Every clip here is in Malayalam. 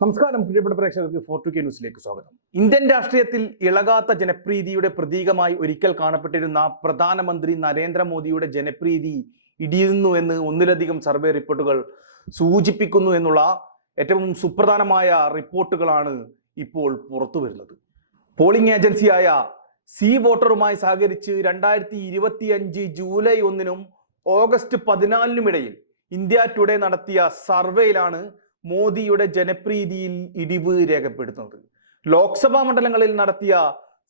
നമസ്കാരം പ്രിയപ്പെട്ട പ്രേക്ഷകർക്ക് ഫോർ ടു കെ ന്യൂസിലേക്ക് സ്വാഗതം. ഇന്ത്യൻ രാഷ്ട്രീയത്തിൽ ഇളകാത്ത ജനപ്രീതിയുടെ പ്രതീകമായി ഒരിക്കൽ കാണപ്പെട്ടിരുന്ന പ്രധാനമന്ത്രി നരേന്ദ്രമോദിയുടെ ജനപ്രീതി ഇടിയുന്നു എന്ന് ഒന്നിലധികം സർവേ റിപ്പോർട്ടുകൾ സൂചിപ്പിക്കുന്നു എന്നുള്ള ഏറ്റവും സുപ്രധാനമായ റിപ്പോർട്ടുകളാണ് ഇപ്പോൾ പുറത്തു വരുന്നത്. പോളിംഗ് ഏജൻസിയായ സി വോട്ടറുമായി സഹകരിച്ച് രണ്ടായിരത്തി ഇരുപത്തി അഞ്ച് ജൂലൈ ഒന്നിനും ഓഗസ്റ്റ് പതിനാലിനുമിടയിൽ ഇന്ത്യ ടുഡേ നടത്തിയ സർവേയിലാണ് മോദിയുടെ ജനപ്രീതിയിൽ ഇടിവ് രേഖപ്പെടുത്തുന്നത് ലോക്സഭാ മണ്ഡലങ്ങളിൽ നടത്തിയ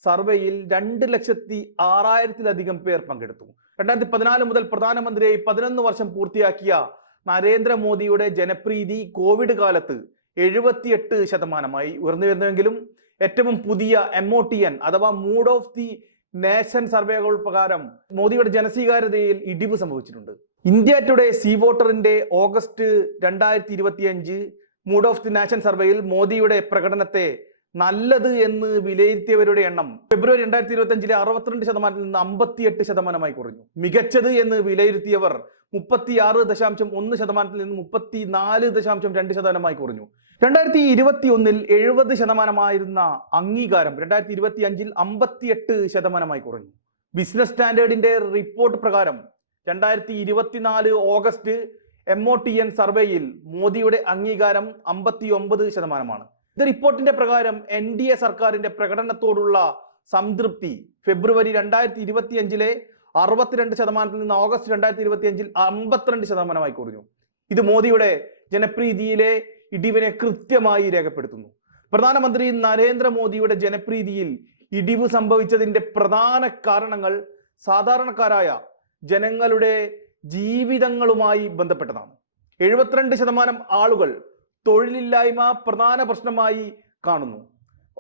സർവേയിൽ രണ്ട് ലക്ഷത്തി ആറായിരത്തിലധികം പേർ പങ്കെടുത്തു. രണ്ടായിരത്തി പതിനാല് മുതൽ പ്രധാനമന്ത്രിയായി പതിനൊന്ന് വർഷം പൂർത്തിയാക്കിയ നരേന്ദ്രമോദിയുടെ ജനപ്രീതി കോവിഡ് കാലത്ത് എഴുപത്തിയെട്ട് ശതമാനമായി ഉയർന്നു വരുന്നുവെങ്കിലും ഏറ്റവും പുതിയ എം ഒ ടി എൻ അഥവാ മൂഡ് ഓഫ് ദി നേഷൻ സർവേകൾ പ്രകാരം മോദിയുടെ ജനസ്വീകാര്യതയിൽ ഇടിവ് സംഭവിച്ചിട്ടുണ്ട്. India today C voter August രണ്ടായിരത്തി ഇരുപത്തിയഞ്ച് മൂഡ് ഓഫ് ദി നാഷൻ സർവേയിൽ മോദിയുടെ പ്രകടനത്തെ നല്ലത് എന്ന് വിലയിരുത്തിയവരുടെ എണ്ണം ഫെബ്രുവരി രണ്ടായിരത്തി ഇരുപത്തി അഞ്ചിലെ അറുപത്തിരണ്ട് ശതമാനത്തിൽ നിന്ന് അമ്പത്തിയെട്ട് ശതമാനമായി കുറഞ്ഞു. മികച്ചത് എന്ന് വിലയിരുത്തിയവർ മുപ്പത്തി ആറ് ദശാംശം ഒന്ന് ശതമാനത്തിൽ നിന്ന് മുപ്പത്തി നാല് ദശാംശം രണ്ട് ശതമാനമായി കുറഞ്ഞു. രണ്ടായിരത്തി ഇരുപത്തി ഒന്നിൽ എഴുപത് ശതമാനമായിരുന്ന അംഗീകാരം രണ്ടായിരത്തി ഇരുപത്തി അഞ്ചിൽ അമ്പത്തിയെട്ട് ശതമാനമായി കുറഞ്ഞു. ബിസിനസ് സ്റ്റാൻഡേർഡിന്റെ റിപ്പോർട്ട് പ്രകാരം രണ്ടായിരത്തി ഇരുപത്തിനാല് August M O T N സർവേയിൽ മോദിയുടെ അംഗീകാരം അമ്പത്തി ഒമ്പത് ശതമാനമാണ്. ഇത് റിപ്പോർട്ടിന്റെ പ്രകാരം എൻ ഡി എ സർക്കാരിന്റെ പ്രകടനത്തോടുള്ള സംതൃപ്തി ഫെബ്രുവരി രണ്ടായിരത്തി ഇരുപത്തി അഞ്ചിലെ അറുപത്തിരണ്ട് ശതമാനത്തിൽ നിന്ന് ഓഗസ്റ്റ് രണ്ടായിരത്തി ഇരുപത്തി അഞ്ചിൽ അമ്പത്തിരണ്ട് ശതമാനമായി കുറഞ്ഞു. ഇത് മോദിയുടെ ജനപ്രീതിയിലെ ഇടിവിനെ കൃത്യമായി രേഖപ്പെടുത്തുന്നു. പ്രധാനമന്ത്രി നരേന്ദ്രമോദിയുടെ ജനപ്രീതിയിൽ ഇടിവ് സംഭവിച്ചതിന്റെ പ്രധാന കാരണങ്ങൾ സാധാരണക്കാരായ ജനങ്ങളുടെ ജീവിതങ്ങളുമായി ബന്ധപ്പെട്ടതാണ്. എഴുപത്തിരണ്ട് ശതമാനം ആളുകൾ തൊഴിലില്ലായ്മ പ്രധാന പ്രശ്നമായി കാണുന്നു.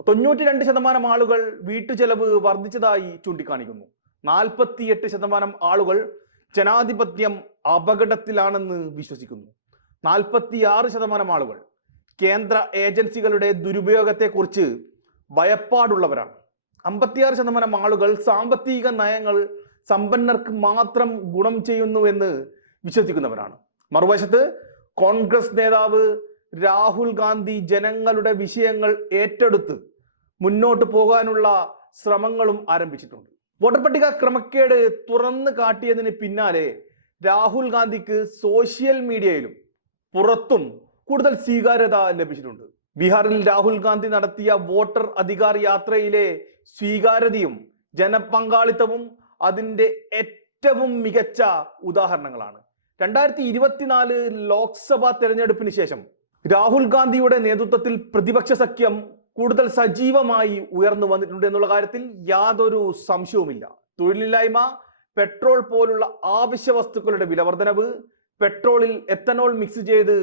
തൊണ്ണൂറ്റി രണ്ട് ശതമാനം ആളുകൾ വീട്ടുചെലവ് വർദ്ധിച്ചതായി ചൂണ്ടിക്കാണിക്കുന്നു. നാൽപ്പത്തിയെട്ട് ശതമാനം ആളുകൾ ജനാധിപത്യം അപകടത്തിലാണെന്ന് വിശ്വസിക്കുന്നു. നാൽപ്പത്തി ആറ് ശതമാനം ആളുകൾ കേന്ദ്ര ഏജൻസികളുടെ ദുരുപയോഗത്തെക്കുറിച്ച് ഭയപ്പാടുള്ളവരാണ്. അമ്പത്തിയാറ് ശതമാനം ആളുകൾ സാമ്പത്തിക നയങ്ങൾ സമ്പന്നർക്ക് മാത്രം ഗുണം ചെയ്യുന്നു എന്ന് വിശ്വസിക്കുന്നവരാണ്. മറുവശത്ത് കോൺഗ്രസ് നേതാവ് രാഹുൽ ഗാന്ധി ജനങ്ങളുടെ വിഷയങ്ങൾ ഏറ്റെടുത്ത് മുന്നോട്ട് പോകാനുള്ള ശ്രമങ്ങളും ആരംഭിച്ചിട്ടുണ്ട്. വോട്ടർ പട്ടിക ക്രമക്കേട് തുറന്നു കാട്ടിയതിന് പിന്നാലെ രാഹുൽ ഗാന്ധിക്ക് സോഷ്യൽ മീഡിയയിലും പുറത്തും കൂടുതൽ സ്വീകാര്യത ലഭിച്ചിട്ടുണ്ട്. ബീഹാറിൽ രാഹുൽ ഗാന്ധി നടത്തിയ വോട്ടർ അധികാർ യാത്രയിലെ സ്വീകാര്യതയും ജനപങ്കാളിത്തവും അതിന്റെ ഏറ്റവും മികച്ച ഉദാഹരണങ്ങളാണ്. രണ്ടായിരത്തി ഇരുപത്തിനാല് ലോക്സഭാ തെരഞ്ഞെടുപ്പിന് ശേഷം രാഹുൽ ഗാന്ധിയുടെ നേതൃത്വത്തിൽ പ്രതിപക്ഷ സഖ്യം കൂടുതൽ സജീവമായി ഉയർന്നു വന്നിട്ടുണ്ട് എന്നുള്ള കാര്യത്തിൽ യാതൊരു സംശയവുമില്ല. തൊഴിലില്ലായ്മ പെട്രോൾ പോലുള്ള ആവശ്യ വസ്തുക്കളുടെ വിലവർദ്ധനവ് പെട്രോളിൽ എത്തനോൾ മിക്സ് ചെയ്ത്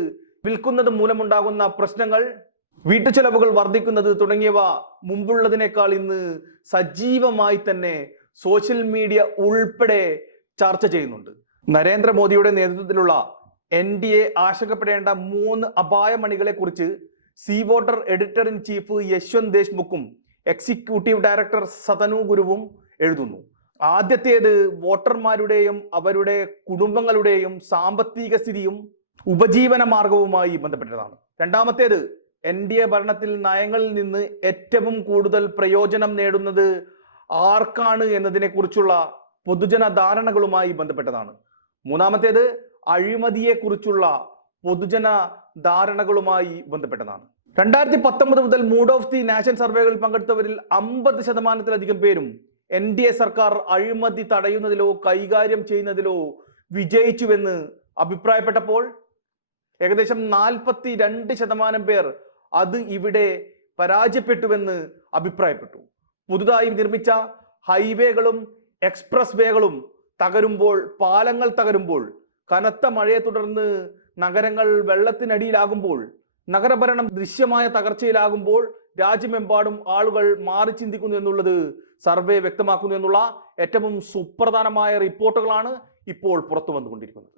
വിൽക്കുന്നത് മൂലമുണ്ടാകുന്ന പ്രശ്നങ്ങൾ വീട്ടുചെലവുകൾ വർദ്ധിക്കുന്നത് തുടങ്ങിയവ മുമ്പുള്ളതിനേക്കാൾ ഇന്ന് സജീവമായി തന്നെ സോഷ്യൽ മീഡിയ ഉൾപ്പെടെ ചർച്ച ചെയ്യുന്നുണ്ട്. നരേന്ദ്രമോദിയുടെ നേതൃത്വത്തിലുള്ള എൻ ഡി എ ആശങ്കപ്പെടേണ്ട മൂന്ന് അപായമണികളെ കുറിച്ച് C voter editor in chief Yashwant ദേശ്മുഖും executive director Sutanu ഗുരുവും എഴുതുന്നു. ആദ്യത്തേത് വോട്ടർമാരുടെയും അവരുടെ കുടുംബങ്ങളുടെയും സാമ്പത്തിക സ്ഥിതിയും ഉപജീവന മാർഗവുമായി ബന്ധപ്പെട്ടതാണ്. രണ്ടാമത്തേത് എൻ ഡി എ ഭരണത്തിൽ നയങ്ങളിൽ നിന്ന് ഏറ്റവും കൂടുതൽ പ്രയോജനം നേടുന്നത് ആർക്കാണ് എന്നതിനെക്കുറിച്ചുള്ള പൊതുജന ധാരണകളുമായി ബന്ധപ്പെട്ടതാണ്. മൂന്നാമത്തേത് അഴിമതിയെക്കുറിച്ചുള്ള പൊതുജന ധാരണകളുമായി ബന്ധപ്പെട്ടതാണ്. രണ്ടായിരത്തി പത്തൊമ്പത് മുതൽ മൂഡ് ഓഫ് ദി നാഷൻ സർവേകളിൽ പങ്കെടുത്തവരിൽ അമ്പത് ശതമാനത്തിലധികം പേരും എൻ ഡി എ സർക്കാർ അഴിമതി തടയുന്നതിലോ കൈകാര്യം ചെയ്യുന്നതിലോ വിജയിച്ചുവെന്ന് അഭിപ്രായപ്പെട്ടപ്പോൾ ഏകദേശം നാൽപ്പത്തി രണ്ട് ശതമാനം പേർ അത് ഇവിടെ പരാജയപ്പെട്ടുവെന്ന് അഭിപ്രായപ്പെട്ടു. പുതുതായി നിർമ്മിച്ച ഹൈവേകളും എക്സ്പ്രസ് വേകളും തകരുമ്പോൾ പാലങ്ങൾ തകരുമ്പോൾ കനത്ത മഴയെ തുടർന്ന് നഗരങ്ങൾ വെള്ളത്തിനടിയിലാകുമ്പോൾ നഗരഭരണം ദൃശ്യമായ തകർച്ചയിലാകുമ്പോൾ രാജ്യമെമ്പാടും ആളുകൾ മാറി ചിന്തിക്കുന്നു എന്നുള്ളത് സർവേ വ്യക്തമാക്കുന്നു എന്നുള്ള ഏറ്റവും സുപ്രധാനമായ റിപ്പോർട്ടുകളാണ് ഇപ്പോൾ പുറത്തു വന്നുകൊണ്ടിരിക്കുന്നത്